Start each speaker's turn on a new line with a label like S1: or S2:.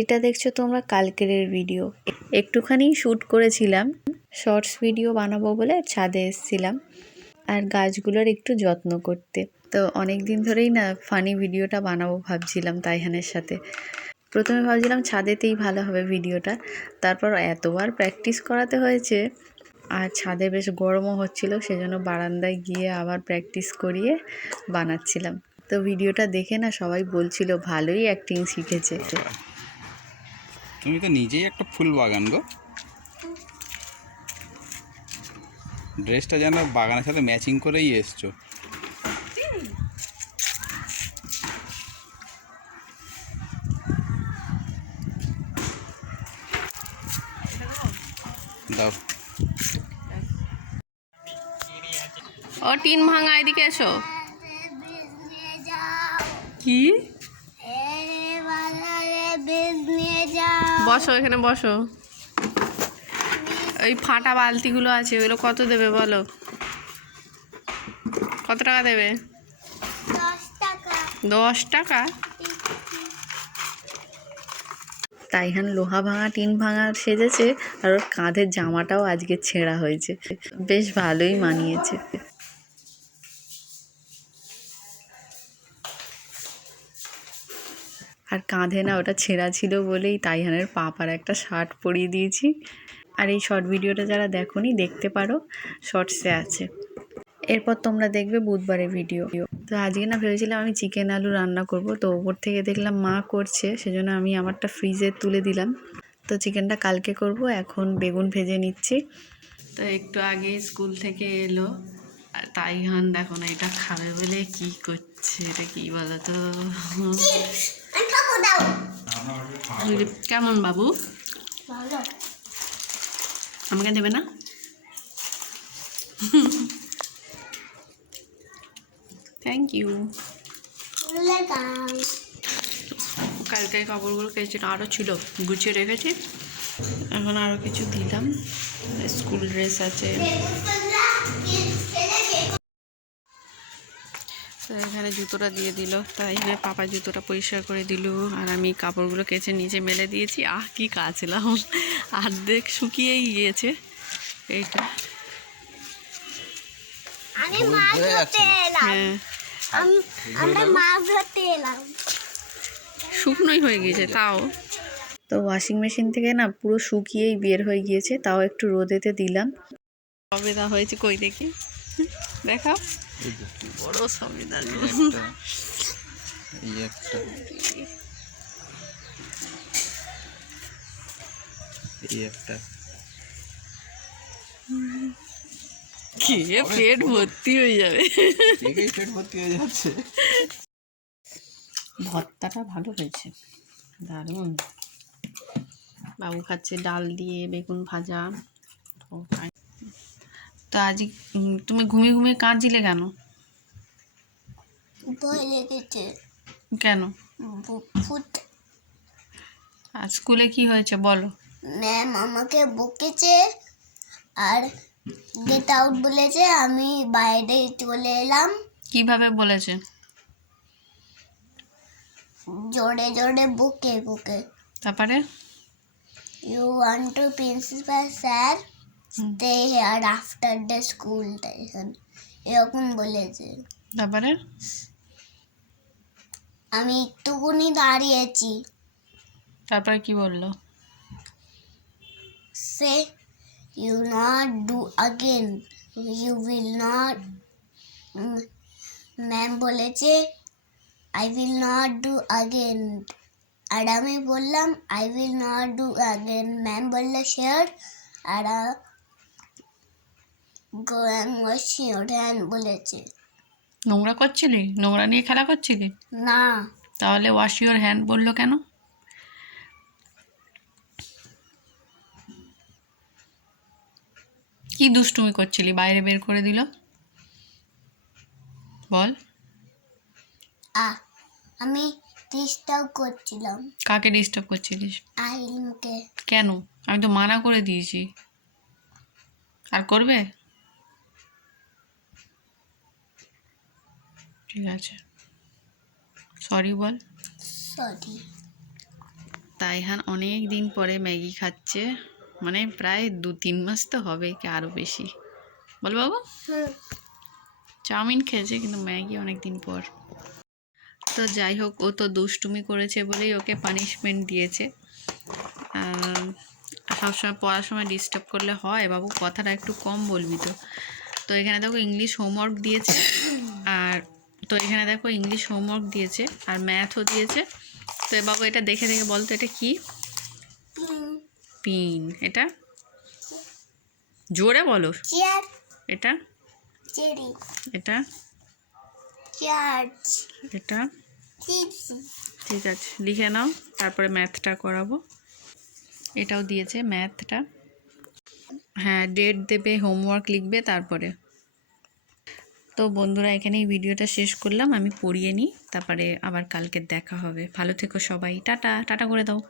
S1: এটা দেখছ তোমরা কালকের ভিডিও একটুখানি শ্যুট করেছিলাম শর্টস ভিডিও বানাবো বলে ছাদে এসেছিলাম, আর গাছগুলোর একটু যত্ন করতে। তো অনেক দিন ধরেই না ফানি ভিডিওটা বানাবো ভাবছিলাম তাইহানের সাথে। প্রথমে ভাবছিলাম ছাদেতেই ভালো হবে ভিডিওটা তারপর এতবার প্র্যাকটিস করাতে হয়েছে, আর ছাদে বেশ গরমও হচ্ছিল, সেজন্য বারান্দায় গিয়ে আবার প্র্যাকটিস করিয়ে বানাচ্ছিলাম। তো ভিডিওটা দেখে না সবাই বলছিল, ভালোই অ্যাক্টিং শিখেছে।
S2: তুমি তো নিজেই একটা ফুল বাগান গো। ড্রেসটা যেন বাগানের সাথে ম্যাচিং করেই এসছো। দাও।
S3: ও টিন ভাঙা এদিকে এসো। কি? বসো এখানে বসো। ওই ফাটা বালতিগুলো আছে ওগুলো কত দেবে বলো? কত টাকা দেবে? দশ টাকা।
S1: তাইহান লোহা ভাঙা টিন ভাঙা সেজেছে আর ওর কাঁধের জামাটাও আজকে ছেঁড়া হয়েছে। বেশ ভালোই মানিয়েছে। আর কাঁধে না ওটা ছেঁড়া ছিল বলেই তাইহানের পাপার একটা শার্ট পরিয়ে দিয়েছি। আর এই শর্ট ভিডিওটা যারা দেখোনি, দেখতে পারো শর্টসে আছে। এরপর তোমরা দেখবে বুধবারের ভিডিও তো আজকে না ভেবেছিলাম আমি চিকেন আলু রান্না করব, তো ওপর থেকে দেখলাম মা করছে, সেজন্য আমি আমারটা ফ্রিজে তুলে দিলাম। তো চিকেনটা কালকে করব, এখন বেগুন ভেজে নিচ্ছি।
S3: তো একটু আগে স্কুল থেকে এলো, আর তাইহান দেখো না এটা খাবে বলে কি করছে, এটা কি বলো তো কেমন বাবু? আমাকে দেবে না? থ্যাংক ইউ কালকে কাপড়গুলো কেচে আরও ছিল গুছিয়ে রেখেছি। এখন আরও কিছু দিলাম। স্কুল ড্রেস আছে। তো এখানে জুতোটা দিয়ে দিল। তাই এখানে পাপা জুতোটা পরিষ্কার করে দিল আর আমি কাপড়গুলো কেচে নিচে মেলে দিয়েছি। আহ কি কাচলাম। অর্ধেক শুকিয়েই গিয়েছে। এইটা। হ্যাঁ। শুকনোই হয়ে গিয়েছে তাও।
S1: তো ওয়াশিং মেশিন থেকে না পুরো শুকিয়েই বের হয়ে গিয়েছে তাও একটু রোদেতে দিলাম।
S3: সবেদা হয়েছে কই দেখি। দেখাও। বড় সবেদা গো।
S2: এই একটা এই একটা।
S3: খেয়ে পেট ভর্তি হয়ে যাবে।
S2: পেট ভর্তি হয়ে যাচ্ছে।
S3: ভর্তাটা ভালো হয়েছে। দারুণ। বাবু খাচ্ছে ডাল দিয়ে বেগুন ভাজা। তো আজ তুমি ঘুমিয়ে ঘুমিয়ে কাঁদছিলে কেন?
S4: ভয় লেগেছে।
S3: কেন? আর স্কুলে কি হয়েছে বলো।
S4: ম্যাম আমাকে বকেছে আর গেট আউট বলেছে আমি বাইরে চলে এলাম।
S3: কীভাবে বলেছে?
S4: জোরে জোরে বুকে বুকে।
S3: তারপরে?
S4: You want to principal sir stay here after the school এরকম বলেছে।
S3: তারপরে?
S4: আমি একটুকুনি দাঁড়িয়েছি।
S3: তারপরে কি বলল?
S4: say you not do again you will not ma'am বলেছে I will not do again আর আমি বললাম I will not do again ma'am বলল শেয়ার আর গোয়ান ওয়াশিং বলেছে।
S3: নোংরা করছিলি? নোংরা নিয়ে খেলা করছিলি?
S4: না।
S3: তাহলে ওয়াশ ইউর হ্যান্ড বলল কেন? কি দুষ্টুমি করছিলি? বাইরে বের করে দিল? বল।
S4: আমি ডিস্টার্ব করছিলাম।
S3: কাকে ডিস্টার্ব করছিলিস?
S4: আইলমকে।
S3: কেন? আমি তো মানা করে দিয়েছি। আর করবে? ঠিক আছে। সরি বল।
S4: সরি
S3: তাইহান অনেক দিন পরে ম্যাগি খাচ্ছে। মানে প্রায় দু তিন মাস তো হবে কি আরও বেশি। বল বাবু। চাউমিন খেয়েছে কিন্তু ম্যাগি অনেক দিন পর। তো যাই হোক ও তো দুষ্টুমি করেছে বলেই ওকে পানিশমেন্ট দিয়েছে। সবসময় পড়ার সময় ডিস্টার্ব করলে হয়। বাবু কথাটা একটু কম বলবি তো। তো এখানে দেখো ইংলিশ হোমওয়ার্ক দিয়েছে। আর তো এখানে দেখো ইংলিশ হোমওয়ার্ক দিয়েছে আর ম্যাথও দিয়েছে। তো বাবু এটা দেখে দেখে বলতো এটা কি? পিন এটা? জোরে বলো। এটা? এটা? এটা? ঠিক আছে লিখে নাও তারপরে ম্যাথটা করাবো। এটাও দিয়েছে ম্যাথটা হ্যাঁ ডেট দেবে হোমওয়ার্ক লিখবে তারপরে। তো বন্ধুরা এখানে এই ভিডিওটা শেষ করলাম। আমি পড়িয়ে নিই, তারপরে আবার কালকে দেখা হবে। ভালো থেকো সবাই। টাটা টাটা করে দাও।